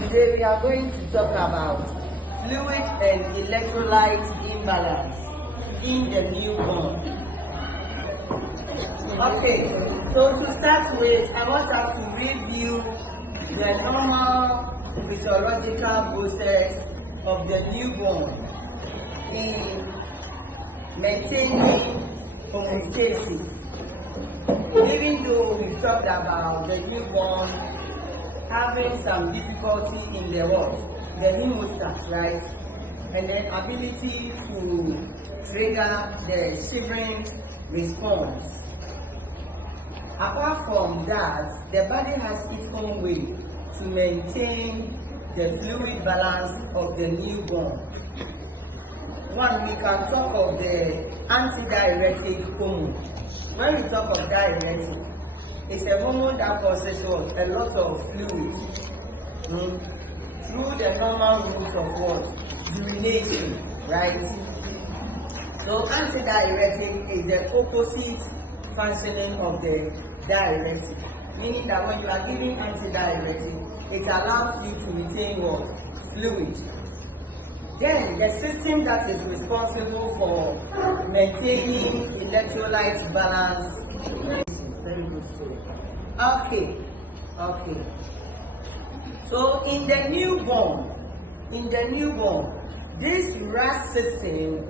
Today we are going to talk about fluid and electrolyte imbalance in the newborn. Okay, so to start with, I want us to review the normal physiological process of the newborn in maintaining homeostasis. Even though we talked about the newborn having some difficulty in the hemostat, right? And the ability to trigger the shivering response. Apart from that, the body has its own way to maintain the fluid balance of the newborn. One, we can talk of the antidiuretic hormone. When we talk of diuretic, it's a hormone that causes what? A lot of fluid through the normal route of what? Urination, right? So antidiuretic is the opposite functioning of the diuretic, meaning that when you are giving antidiuretic, it allows you to retain what? Fluid. Then the system that is responsible for maintaining electrolyte balance. Very good story. Okay. So in the newborn, this RAS system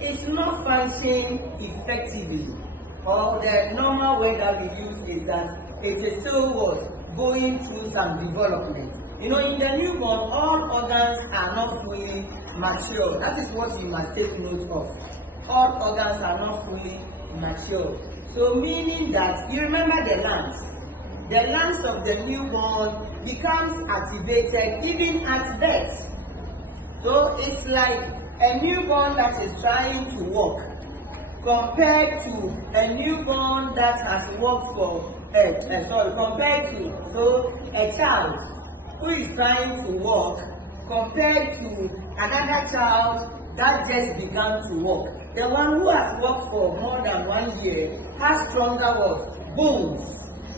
is not functioning effectively. Or the normal way that we use is that it is still what? Going through some development. You know, in the newborn, all organs are not fully mature. That is what you must take note of. All organs are not fully mature. So meaning that, you remember the lungs. The lungs of the newborn becomes activated even at birth. So it's like a newborn that is trying to walk compared to a newborn that has walked for, compared to a child who is trying to walk compared to another child that just began to walk. The one who has walked for more than 1 year has stronger what? Bones.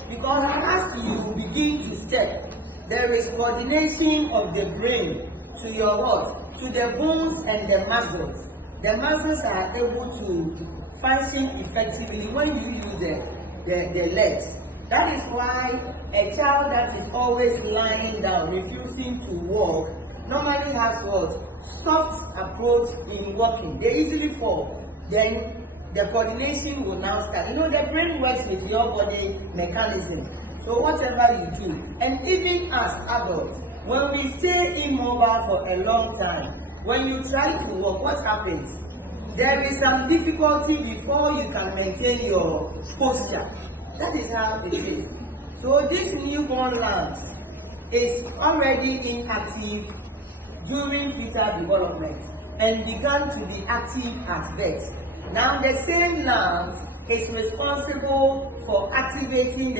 Because as you begin to step, there is coordination of the brain to your what? To the bones and the muscles. The muscles are able to function effectively when you use the legs. That is why a child that is always lying down, refusing to walk, normally has what? Soft approach in walking. They easily fall. Then the coordination will now start. You know, the brain works with your body mechanism. So whatever you do, and even as adults, when we stay immobile for a long time, when you try to walk, what happens? There is some difficulty before you can maintain your posture. That is how it is. So this newborn lungs is already inactive during fetal development and began to be active at birth. Now the same lungs is responsible for activating the